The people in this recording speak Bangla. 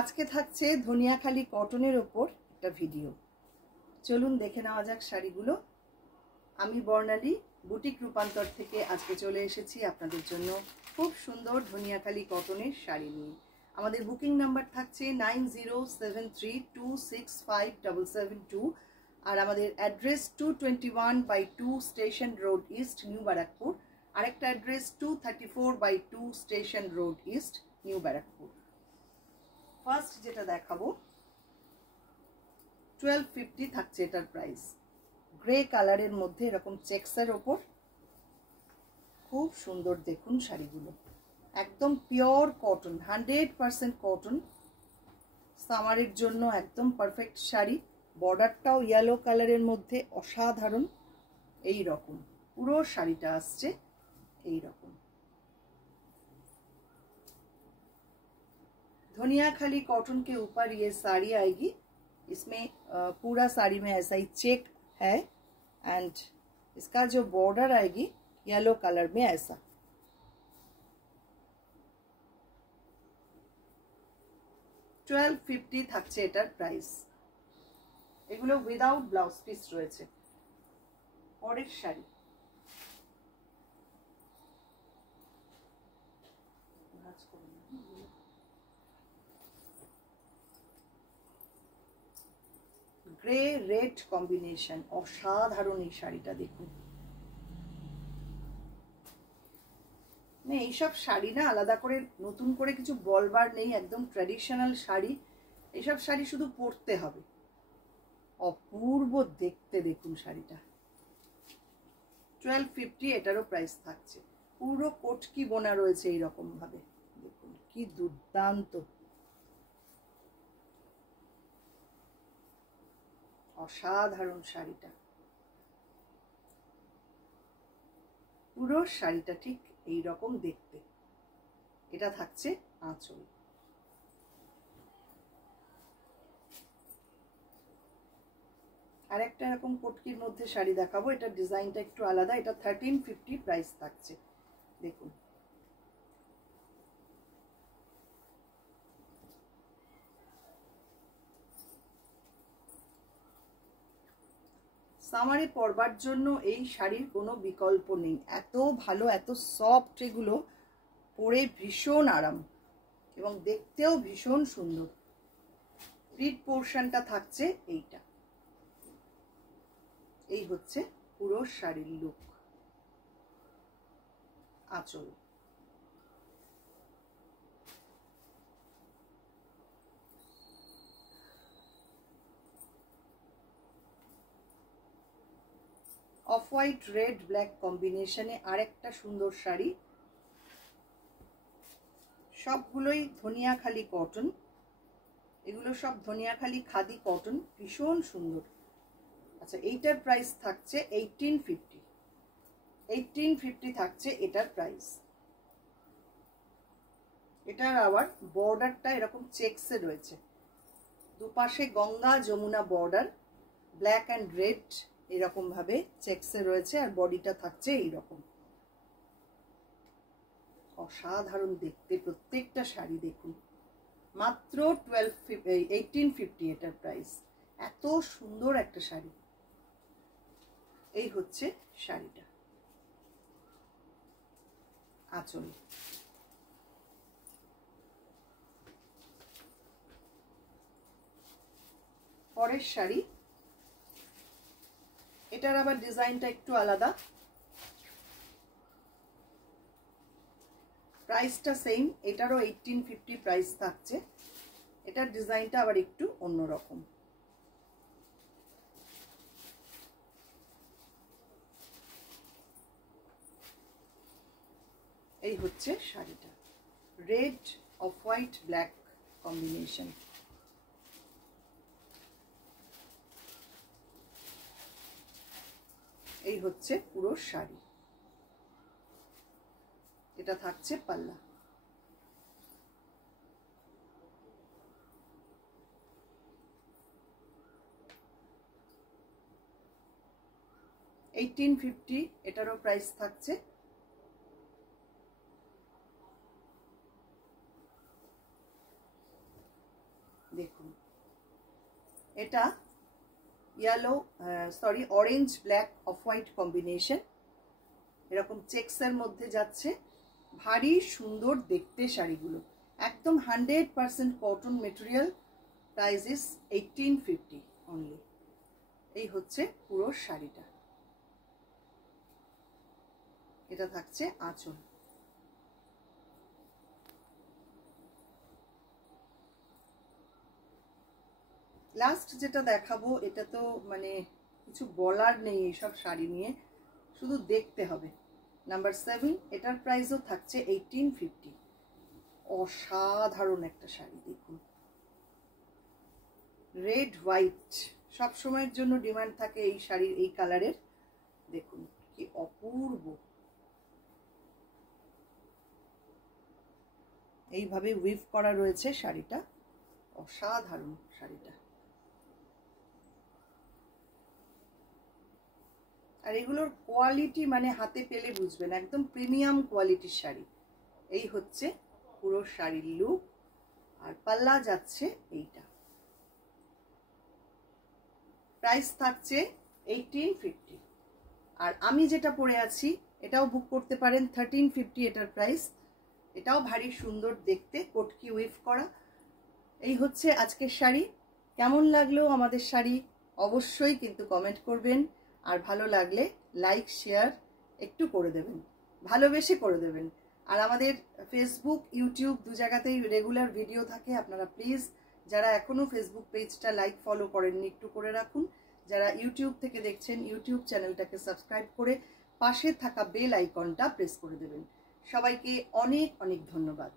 আজকে থাকছে ধনিয়াখালি কটনের ওপর একটা ভিডিও। চলুন দেখে নেওয়া যাক শাড়িগুলো। আমি বর্ণালী বুটিক রূপান্তর থেকে আজকে চলে এসেছি আপনাদের জন্য খুব সুন্দর ধনিয়াখালি কটনের শাড়ি নিয়ে। আমাদের বুকিং নাম্বার থাকছে 9073265772 আর আমাদের address 221/2 station road east, new Barrackpore. আরেকটা address 234/2 station road east, new Barrackpore. First যেটা দেখাবো 1250 থাকছে এটার প্রাইস। গ্রে কালারের মধ্যে এরকম চেক্সের ওপর খুব সুন্দর, দেখুন শাড়িগুলো একদম পিওর কটন, 100% কটন। সামারের জন্য একদম পারফেক্ট শাড়ি। বর্ডারটাও ইয়েলো কালারের মধ্যে অসাধারণ। এই রকম পুরো শাড়িটা আসছে এই রকম। धनियाखाली कॉटन के ऊपर ये साड़ी आएगी। इसमें पूरा साड़ी में ऐसा ही चेक है एंड इसका जो बॉर्डर आएगी येलो कलर में ऐसा। $1250 থাকছে এটার প্রাইস। এগুলো উইদাউট ব্লাউজ পিস রয়েছে। পরের শাড়ি গ্রে রেড কম্বিনেশন, অসাধারণ এই শাড়িটা দেখুন। না এইসব শাড়ি না আলাদা করে নতুন করে কিছু বলবার নেই, একদম ট্র্যাডিশনাল শাড়ি। এইসব শাড়ি শুধু পরতে হবে, অপূর্ব দেখতে। দেখুন শাড়িটা 1250 এটারও প্রাইস থাকছে। পুরো কোটকি বোনা রয়েছে এইরকম ভাবে, দেখুন কি দুর্দান্ত, অসাধারণ শাড়িটা। পুরো শাড়িটা ঠিক এই রকম দেখতে। এটা থাকছে আঁচল। আর একটা এরকম কোটকির মধ্যে শাড়ি দেখাবো, এটা ডিজাইনটা একটু আলাদা। এটা 1350 প্রাইস থাকছে। দেখুন সামারে পরবার জন্য এই শাড়ির কোনো বিকল্প নেই। এত ভালো, এত সফট, এগুলো পরে ভীষণ আরাম এবং দেখতেও ভীষণ সুন্দর। প্রিট পোর্শনটা থাকছে এইটা। এই হচ্ছে পুরো শাড়ির লুক। আঁচল অফ হোয়াইট রেড ব্ল্যাক কম্বিনেশনে আরেকটা সুন্দর শাড়ি। সবগুলোই ধনিয়াখালি কটন। এগুলো সব ধনিয়াখালি খাদি কটন, ভীষণ সুন্দর। আচ্ছা এইটার প্রাইস থাকছে 1850 থাকছে এটার প্রাইস। এটার আবার বর্ডারটা এরকম চেক্সে রয়েছে, দুপাশে Ganga Jamuna border, black and red এরকম ভাবে চেক্সে রয়েছে। আর বডিটা থাকছে এইরকম, অসাধারণ দেখতে প্রত্যেকটা শাড়ি। দেখুন মাত্র 1850 এটার প্রাইস। এত সুন্দর একটা শাড়ি। এই হচ্ছে শাড়িটা, আঁচল। পরের শাড়ি, এটার আবার ডিজাইনটা একটু আলাদা। প্রাইসটা সেম, এটারও 1850 প্রাইস থাকছে। এটার ডিজাইনটা আবার একটু অন্যরকম। এই হচ্ছে শাড়িটা, red off white black combination. এই হচ্ছে পুরো শাড়ি। এটা থাকছে পাল্লা। $1850 এটারও প্রাইস থাকছে। দেখুন এটা yellow sorry orange black off white combination, এরকম চেক্সের মধ্যে যাচ্ছে, ভারী সুন্দর দেখতে শাড়িগুলো, একদম 100% cotton material. Price is 1850 only. এই হচ্ছে পুরো শাড়িটা, এটা থাকছে আঁচল। লাস্ট যেটা দেখাবো এটা তো মানে কিছু বলার নেই এইসব শাড়ি নিয়ে, শুধু দেখতে হবে। নাম্বার 7, এটার প্রাইসও থাকছে 1850। অসাধারণ একটা শাড়ি, দেখুন রেড হোয়াইট, সব সময়ের জন্য ডিমান্ড থাকে এই শাড়ির এই কালারের। দেখুন কি অপূর্ব, এইভাবে উইভ করা রয়েছে শাড়িটা, অসাধারণ শাড়িটা। আর এগুলোর কোয়ালিটি মানে হাতে পেলে বুঝবেন, একদম প্রিমিয়াম কোয়ালিটির শাড়ি। এই হচ্ছে পুরো শাড়ির লুক, আর পাল্লা যাচ্ছে এইটা। প্রাইস থাকছে 1850। আর আমি যেটা পরে আছি এটাও বুক করতে পারেন, 1350 এটার প্রাইস। এটাও ভারী সুন্দর দেখতে, কটকি উইভ করা। এই হচ্ছে আজকের শাড়ি। কেমন লাগলো আমাদের শাড়ি অবশ্যই কিন্তু কমেন্ট করবেন, আর ভালো লাগলে লাইক শেয়ার একটু করে দেবেন, ভালোবেসে করে দেবেন। আর আমাদের ফেসবুক ইউটিউব দু জায়গাতেই রেগুলার ভিডিও থাকে, আপনারা প্লিজ যারা এখনো ফেসবুক পেজটা লাইক ফলো করেননি একটু করে রাখুন। যারা ইউটিউব থেকে দেখছেন ইউটিউব চ্যানেলটাকে সাবস্ক্রাইব করে পাশে থাকা বেল আইকনটা প্রেস করে দেবেন। সবাইকে অনেক অনেক ধন্যবাদ।